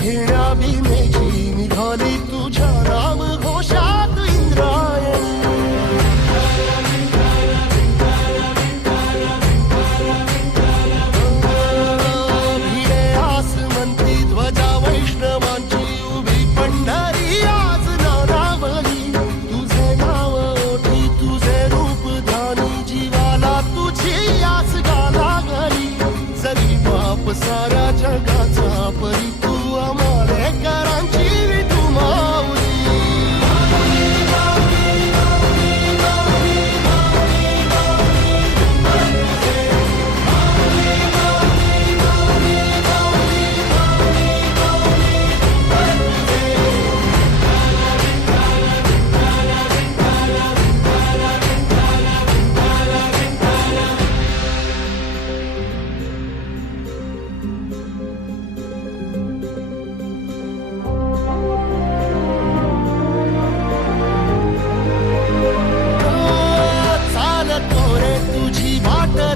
घेण्या भीमेची निघाली तुझ्या राम घोषात इंद्रायणी. भिडे आसमंती ध्वजा वैष्णवांची उभी पंढरी आज नानावली. तुझे नाव ओठी तुझे रूप ध्यानी जीवाला तुझी आस गाला गली. जरी बाप साऱ्या जगाचा परी तू आमालेकरांची विठू माऊली.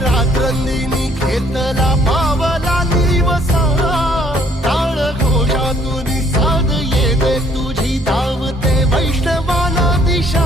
रात्रंदिनी घेतला पावला दिवसा. टाळ घोषातून साध येते तुझी धावते वैष्णवाला दिशा.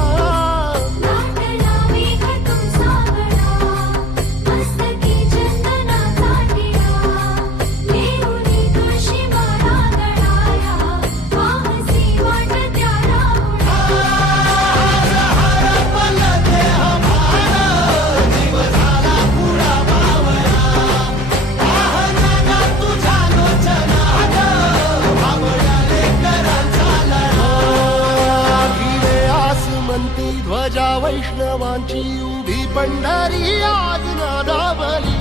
ध्वजा वैष्णवांची उभी पंढरी आज नादावली.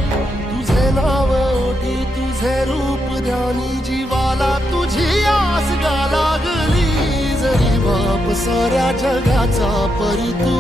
तुझे नाव ओठी तुझे रूप ध्यानी जीवाला तुझी आस गा लागली. जरी बाप साऱ्या जगाचा परी तू